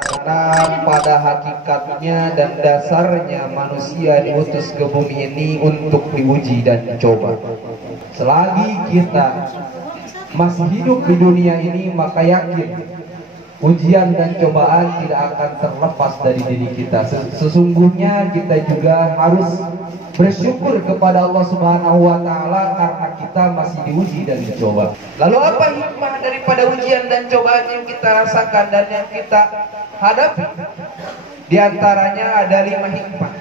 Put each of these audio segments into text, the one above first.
Karena pada hakikatnya dan dasarnya manusia diutus ke bumi ini untuk diuji dan dicoba. Selagi kita masih hidup di dunia ini, maka yakin ujian dan cobaan tidak akan terlepas dari diri kita. Sesungguhnya kita juga harus bersyukur kepada Allah Subhanahu wa Ta'ala karena kita masih diuji dan dicoba. Lalu apa hikmah daripada ujian dan cobaan yang kita rasakan dan yang kita hadapi? Di antaranya ada 5 hikmah.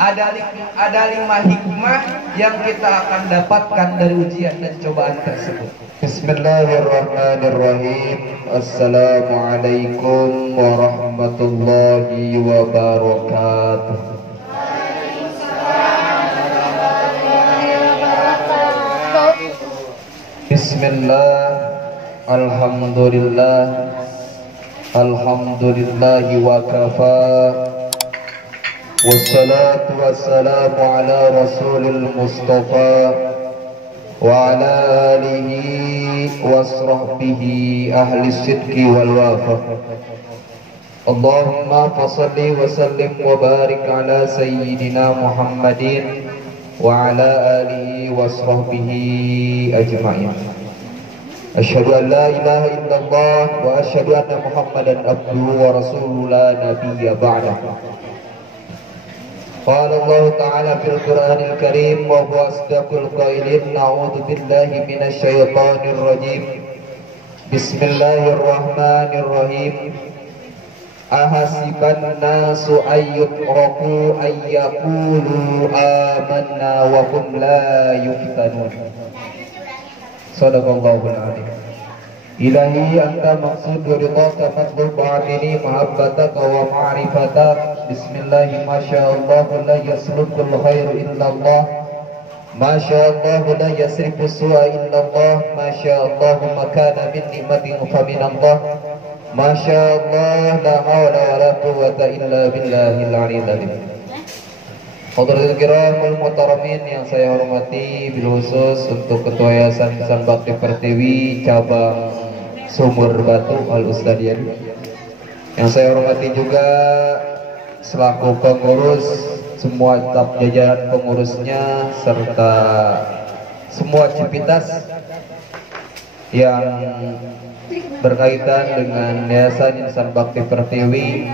Ada 5 hikmah yang kita akan dapatkan dari ujian dan cobaan tersebut. Bismillahirrahmanirrahim. Assalamualaikum warahmatullahi wabarakatuh. Bismillah, alhamdulillah, alhamdulillahi wa kafa, wassalatu wassalamu ala rasulil mustafa wa ala alihi wa sahbihi ahli sidqi wal wafa. Allahumma fasalli wa sallim wa barik ala sayyidina Muhammadin wa ala alihi wa sahbihi ajma'in. Asyhadu an la ilaha illallah wa asyhadu anna Muhammadan abduhu wa rasuluhu la nabiyya ba'dah. Qala Allah ta'ala fil Qur'anil Karim wa huwa asdaqul qailin. Na'udzu billahi minasy syaithanir rajim. Bismillahirrahmanirrahim. Ahasiban nasu ayyutraku ayyaqulu amanna wa hum la yuftanun. Sadaqallahul adzim. Ilahi anta maqsud ridhaka matlub ba'dini mahabbataka wa ma'rifatak. Bismillahi masyaallah la yaslukul khairu illallah. Masyaallah la yasrifu su'a illallah. Masyaallah makana min ni'matin fa minallah. Masya Allah, la hawla wa la quwwata illa billahil aliyyil azim. Hadratul kiramul muhtaramin yang saya hormati, bil khusus untuk Ketua Yayasan Insan Bakti Pertiwi cabang Sumur Batu Al Ustadiyah. Yang saya hormati juga selaku pengurus, semua staf jajaran pengurusnya serta semua civitas yang berkaitan dengan Yayasan Insan Bakti Pertiwi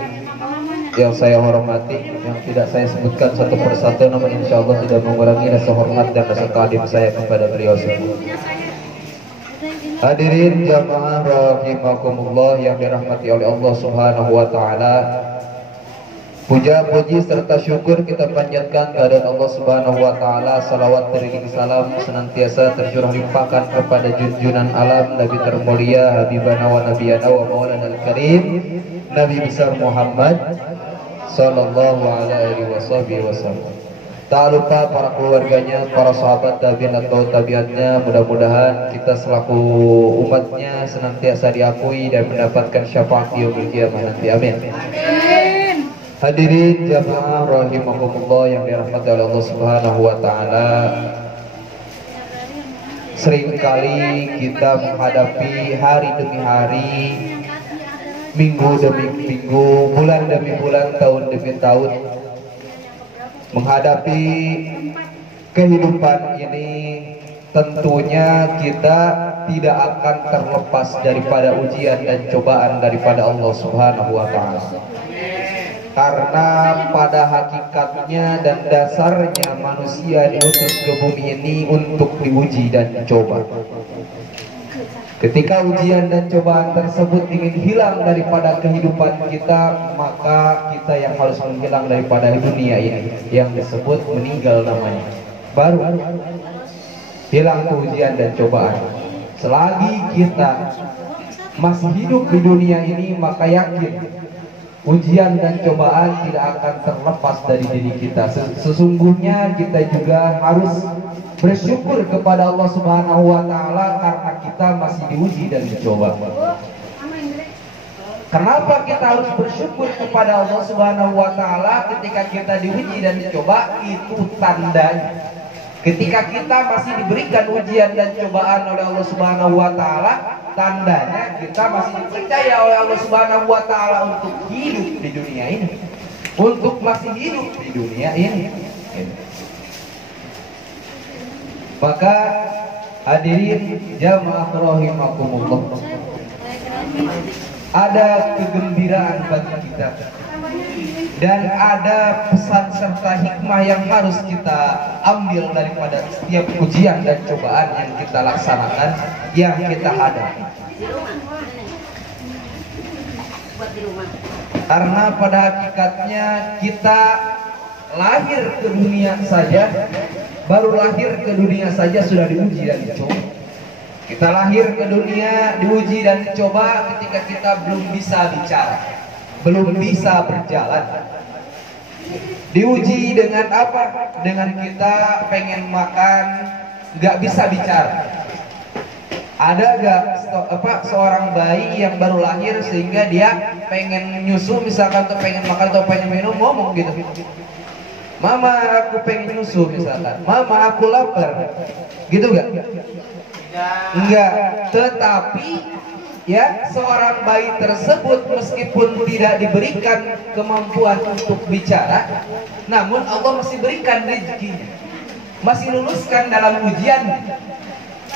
yang saya hormati, yang tidak saya sebutkan satu persatu, namun insya Allah tidak mengurangi rasa hormat dan rasa takdim saya kepada beliau semua. Hadirin jamaah rahimakumullah yang dirahmati oleh Allah Subhanahu wa Ta'ala. Puja, puji serta syukur kita panjatkan kehadirat Allah Subhanahu wa Ta'ala. Salawat beriring salam senantiasa tercurah limpahkan kepada junjunan alam Nabi termulia Habibana wa Nabiyana wa Maulana al-Karim Nabi besar Muhammad sallallahu alaihi wasallam. Tak lupa para keluarganya, para sahabat tabi'in atau tabi'atnya. Mudah-mudahan kita selaku umatnya senantiasa diakui dan mendapatkan syafaat di yaumil qiyamah nanti. Amin. Hadirin jamaah rahimakumullah yang dirahmati oleh Allah Subhanahu wa Ta'ala. Seringkali kita menghadapi hari demi hari, minggu demi minggu, bulan demi bulan, tahun demi tahun, menghadapi kehidupan ini. Tentunya kita tidak akan terlepas daripada ujian dan cobaan daripada Allah Subhanahu wa Ta'ala. Karena pada hakikatnya dan dasarnya manusia diutus ke bumi ini untuk diuji dan dicoba. Ketika ujian dan cobaan tersebut ingin hilang daripada kehidupan kita, maka kita yang harus menghilang daripada dunia ini, yang disebut meninggal namanya. Baru hilang ujian dan cobaan. Selagi kita masih hidup di dunia ini, maka yakin ujian dan cobaan tidak akan terlepas dari diri kita. Sesungguhnya kita juga harus bersyukur kepada Allah Subhanahu wa Ta'ala karena kita masih diuji dan dicoba. Kenapa kita harus bersyukur kepada Allah Subhanahu wa Ta'ala ketika kita diuji dan dicoba? Itu tandanya ketika kita masih diberikan ujian dan cobaan oleh Allah Subhanahu wa Ta'ala, tandanya kita masih dipercaya oleh Allah Subhanahu wa taala untuk hidup di dunia ini. Untuk masih hidup di dunia ini. Maka hadirin jamaah rahimakumullah, ada kegembiraan bagi kita dan ada pesan serta hikmah yang harus kita ambil daripada setiap ujian dan cobaan yang kita laksanakan, yang kita hadapi. Karena pada hakikatnya kita lahir ke dunia saja, baru lahir ke dunia saja sudah diuji dan dicoba. Kita lahir ke dunia diuji dan dicoba ketika kita belum bisa bicara, belum bisa berjalan. Diuji dengan apa? Dengan kita pengen makan, nggak bisa bicara. Ada gak seorang bayi yang baru lahir sehingga dia pengen nyusu misalkan, atau pengen makan atau pengen minum, ngomong gitu, mama aku pengen nyusu misalkan, mama aku lapar, gitu gak? Enggak. Tetapi ya, seorang bayi tersebut meskipun tidak diberikan kemampuan untuk bicara, namun Allah masih berikan rezekinya, masih luluskan dalam ujian.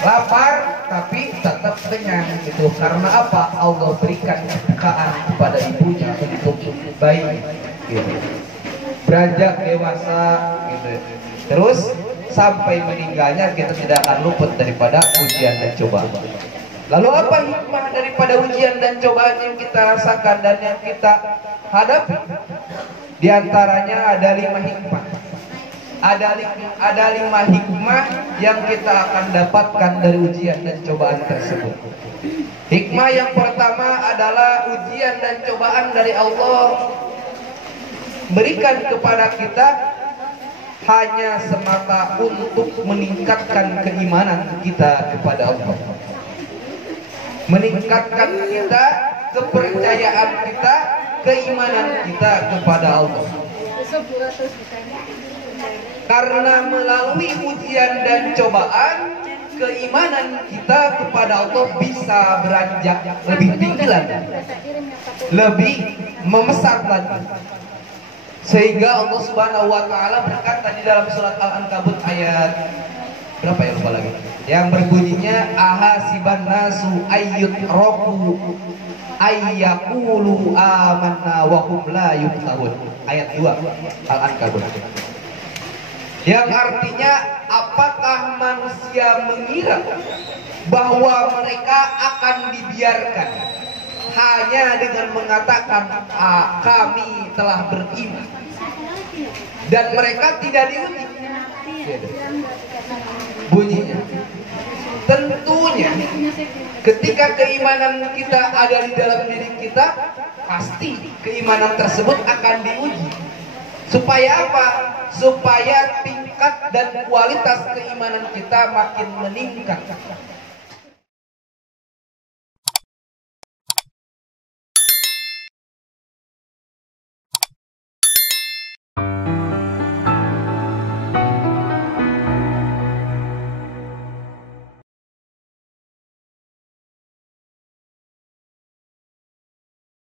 Lapar tapi tetap kenyang gitu. Karena apa? Allah berikan kepekaan kepada ibunya untuk bayi gitu. Beranjak dewasa gitu. Terus sampai meninggalnya kita tidak akan luput daripada ujian dan cobaan. Lalu apa hikmah daripada ujian dan cobaan yang kita rasakan dan yang kita hadapi? Di antaranya ada 5 hikmah. Ada 5 hikmah yang kita akan dapatkan dari ujian dan cobaan tersebut. Hikmah yang pertama adalah ujian dan cobaan dari Allah berikan kepada kita hanya semata untuk meningkatkan keimanan kita kepada Allah, meningkatkan kita, kepercayaan kita, keimanan kita kepada Allah. Karena melalui ujian dan cobaan, keimanan kita kepada Allah bisa beranjak lebih tinggi lagi, lebih membesar lagi. Sehingga Allah Subhanahu wa taala berkata di dalam surat Al-Ankabut ayat berapa ya, lupa lagi, yang berbunyinya ahasiban nasu ayyutraku ayyaqulu amanna wa hum la yuftanun, ayat 2 Al-Ankabut. Yang artinya, apakah manusia mengira bahwa mereka akan dibiarkan hanya dengan mengatakan kami telah beriman dan mereka tidak diuji? Bunyinya tentunya ketika keimanan kita ada di dalam diri kita, pasti keimanan tersebut akan diuji. Supaya apa? Supaya tingkat dan kualitas keimanan kita makin meningkat.